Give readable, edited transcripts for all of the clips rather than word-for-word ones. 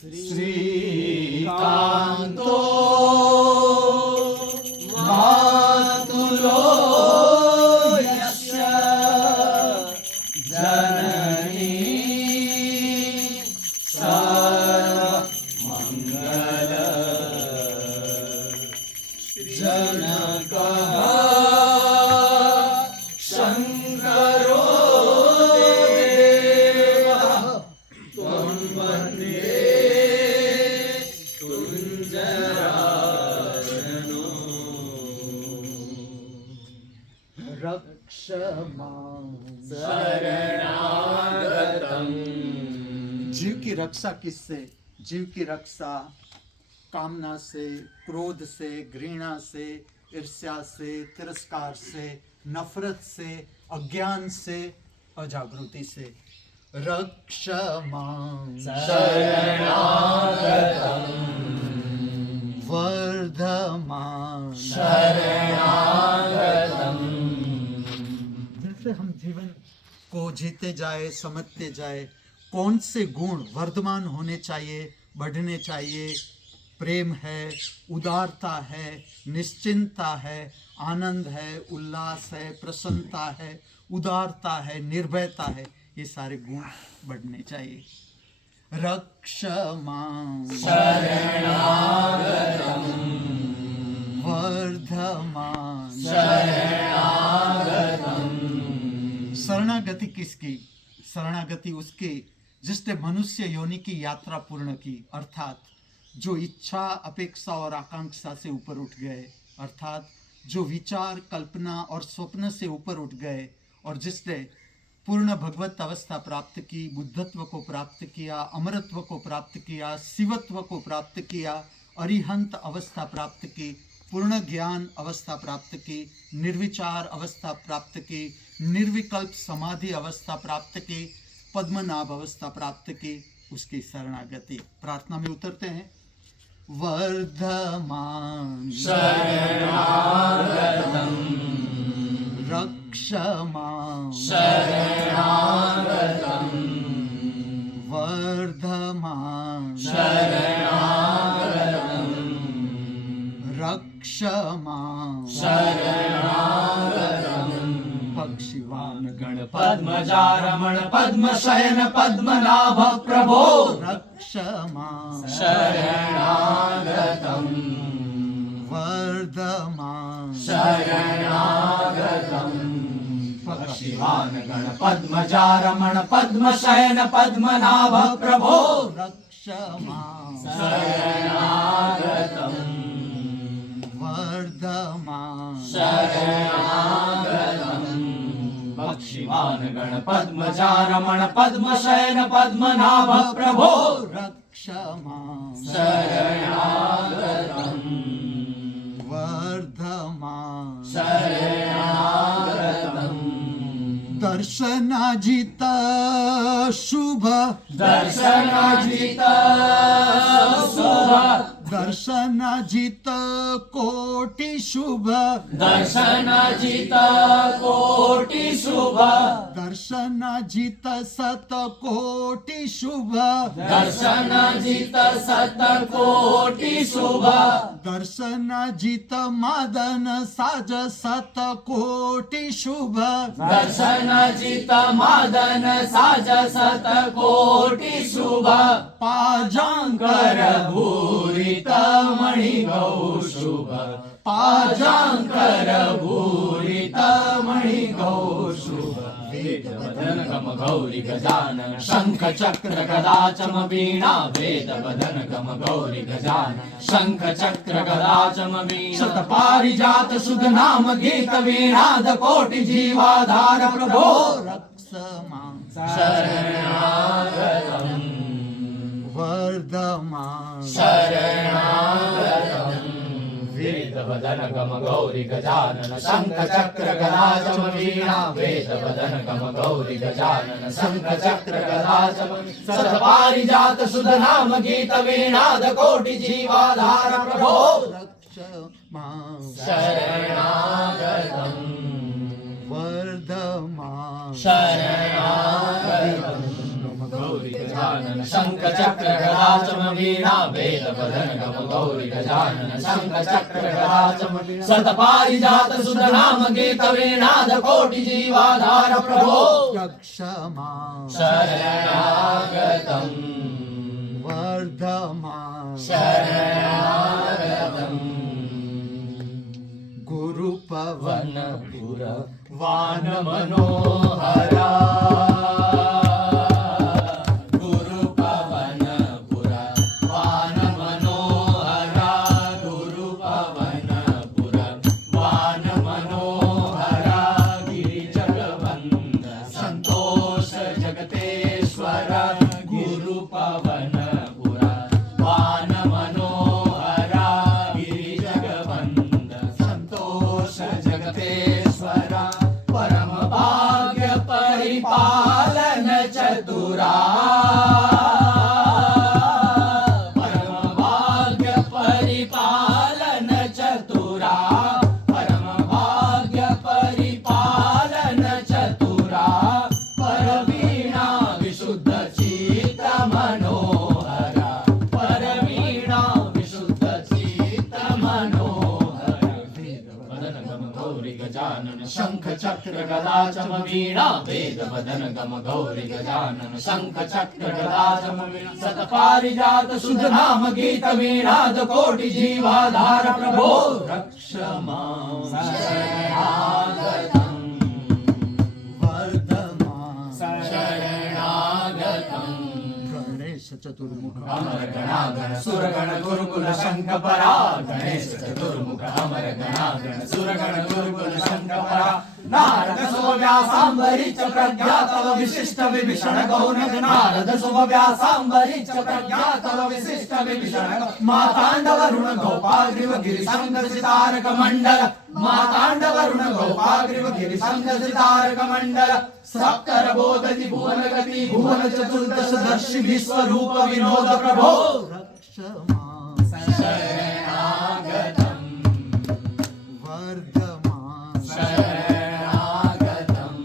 श्रीकान्तो मातुलो यस्य जननी सर्वमङ्गल जनकः शङ्करो देवः त्वं वन्दे तुञ्जराजनो रक्ष मां शरणागतम्। जीव की रक्षा किससे? जीव की रक्षा कामना से, क्रोध से, घृणा से, ईर्ष्या से, तिरस्कार से, नफरत से, अज्ञान से, अजागृति से। रक्ष मां शरणागतम् वर्धमान शरणागतम्। जैसे हम जीवन को जीते जाए, समझते जाए, कौन से गुण वर्धमान होने चाहिए, बढ़ने चाहिए। प्रेम है, उदारता है, निश्चिंतता है, आनंद है, उल्लास है, प्रसन्नता है, उदारता है, निर्भयता है, ये सारे गुण बढ़ने चाहिए। रक्ष मां शरणागतम् वर्धमान शरणागतम्। शरणागति किसकी? शरणागति उसकी जिसने मनुष्य योनि की यात्रा पूर्ण की, अर्थात जो इच्छा, अपेक्षा और आकांक्षा से ऊपर उठ गए, अर्थात जो विचार, कल्पना और स्वप्न से ऊपर उठ गए, और जिसने पूर्ण भगवत अवस्था प्राप्त की, बुद्धत्व को प्राप्त किया, अमरत्व को प्राप्त किया, शिवत्व को प्राप्त किया, अरिहंत अवस्था प्राप्त की, पूर्ण ज्ञान अवस्था प्राप्त की, निर्विचार अवस्था प्राप्त की, निर्विकल्प समाधि अवस्था प्राप्त की, पद्मनाभ अवस्था प्राप्त की, उसकी शरणागति। प्रार्थना में उतरते हैं। वर्धमान शरणागतम् रक्ष मां शरणागतम् वर्धमान शरणागतम् रक्ष मां शरणागतम्। पक्षिवान गणपति पद्मजारमण पद्मशयन पद्मनाभ प्रभो रक्ष मां शरणागतम् वर्धमान शरणागतम्। पक्षिवान गण पद्मजारमण पद्मशयन पद्मनाभ प्रभो रक्ष मां शरणागतम् वर्धमान शरणागतम्। पक्षिवान गण पद्मजारमण पद्मशयन पद्मनाभ प्रभो रक्ष मां शरणागतम् वर्धमान शरणागतम्। दर्शनाजित शुभ दर्शनाजित शुभ दर्शनाजित कोटि शुभ दर्शनाजित कोटि शुभ दर्शनाजित सत कोटि शुभ दर्शनाजित सत कोटि शुभ दर्शनाजित मदन साज सत कोटि शुभ दर्शनाजित मदन साज सत कोटि शुभ पाजांकर भूरित मणि गौ शुभ पाजांकर भूरित मणि गौ शुभ वेद वदन गम गौरी गजानन शंख चक्र गदा चम वीणा वेद वदन गम गौरी गजानन शंख चक्र गदा चम वीणा शत पारिजात सुध नाम गीत वीणाद कोटि जीवाधार प्रभो रक्ष मां शरणागतम् वर्धमान शरणागतम्। वेद वदन गम गौरी गजानन शंख चक्र गदा चम वीणा वेद वदन गम गौरी गजानन शंख चक्र गदा चम सत पारिजात सुध नाम गीत वीणाद कोटि जीवाधार प्रभो रक्ष मां शरणागतम् वर्धमान शरणागतम्। गौरी गजानन गजानन शंख चक्र गदा चम वीणा वेद वदन गम गौरी गजानन शंख चक्र गदा चम शतपारिजात सुध नाम गीत वीणाद कोटि जीवाधार प्रभो रक्ष मां शरणागतम् वर्धमान शरणागतम् गुरुपवन पुर वान मनोहरा गुरुपवन पुर वान मनोहरा गुरुपवन पुर वान मनोहरा गिरिजगवन्द संतोष जगतेश्वर गुरुपवन पुर वान मनोहरा गिरिजगवन्द संतोष जगतेश्वर परम भाग्य परिपालन चतुरा परम भाग्य परिपालन चतुरा परम भाग्य परिपालन चतुरा परवीणा विशुद्ध चित्त मनोहरा परवीणा विशुद्ध चित्त मनोहरा वदन गम गौरी गजानन शंख चक्र गदा चम वीणा वेद वदन गम गौरी गजानन शंख चक्र गदा चम वीणा शतपारिजात सुध नाम गीत वीणाद कोटि जीवाधार प्रभो रक्ष मां शरणागतम् वर्धमान शरणागतम् गणेश चतुर्मुख अमर गणागण सुरगण गुरुकुल शंकपरा गणेश चतुर्मुख अमर गणागण सुरगण गुरुकुल शंकपरा नारद सुव्यासांबरी च प्रज्ञा तव विशिष्ट विभीषण गौण नारद सुव्यासांबरी च प्रज्ञा तव विशिष्ट विभीषण मातांडव ऋण गोपाल ग्रीव गिरि शंकर सितारक मंडल मातांडव ऋण गोपाल ग्रीव गिरि शंकर सितारक मंडल सप्तर बोधि भुवन गति भुवन चतुर्दश दर्शि विश्वरूप विनोद प्रभो रक्ष मां शरणागतम् वर्धमान शरणागतम्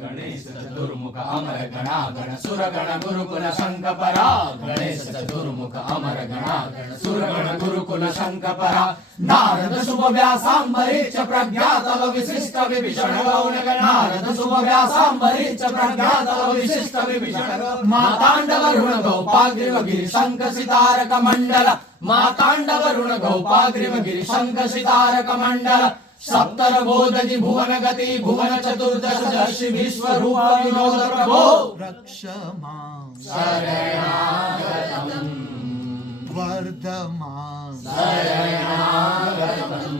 गणेश चतुर्मुख अमर गणागण सुरगण गुरुकुल शंकपरा गणेश चतुर्मुख अमर गणागण सुरगण गुरुकुल शंकपरा नारद शुभ व्यासांबरी च प्रज्ञा तव विशिष्ट विभीषण गौण नारद शुभ व्यासांबरी च प्रज्ञा तव विशिष्ट विभीषण मातांडव ऋण गोपाल ग्रीव गिरि शंख सितारक मंडल मातांडव ऋण गोपाल ग्रीव गिरि शंख सितारक मंडल सप्तर बोधि भुवन गति भुवन चतुर्दश दर्शि विश्वरूप विनोद प्रभो रक्ष मां शरणागतम् वर्धमान शरणागतम्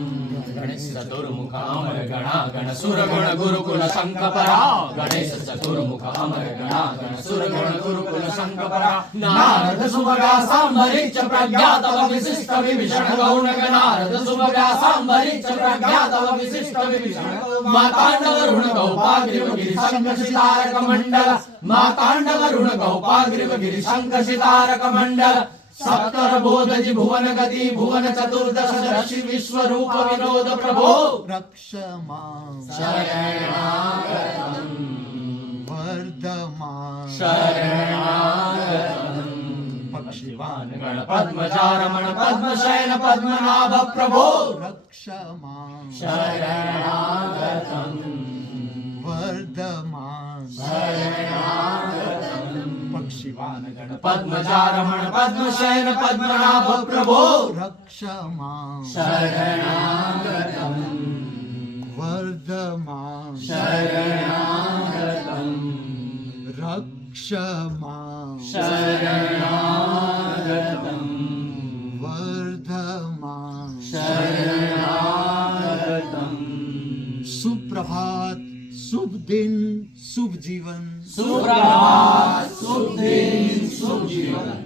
गणेश चतुर्मुख अमर गणागण सुरगण गुरुकुल शंकपरा गणेश चतुर्मुख अमर गणागण सुरगण गुरुकुल शंकपरा नारद सुव्यासांबरी च प्रज्ञा तव विशिष्ट विभीषण गौण नारद सुव्यासांबरी च प्रज्ञा तव विशिष्ट विभीषण मातांडव ऋण गोपाल ग्रीव गिरि शंख सितारक मंडल मातांडव ऋण गोपाल ग्रीव गिरि शंख सितारक मंडल सप्तर बोधि भुवन गति भुवन चतुर्दश दर्शि विश्वरूप विनोद प्रभो रक्ष मां शरणागतम् वर्धमान शरणागतम् पक्षिवान गण पद्मचारमण पद्मशयन पद्मनाभ प्रभो रक्ष मां शरणागतम् वर्धमान शरणागतम् पक्षिवान गण पद्मचारमण पद्मशयन पद्मनाभ प्रभो रक्ष मां शरणागतम् वर्धमान शरणागतम् रक्ष मां शरणागतम् वर्धमान शरणागतम् सुप्रभात शुभ दिन शुभ जीवन सुप्रभात शुभ दिन शुभ जीवन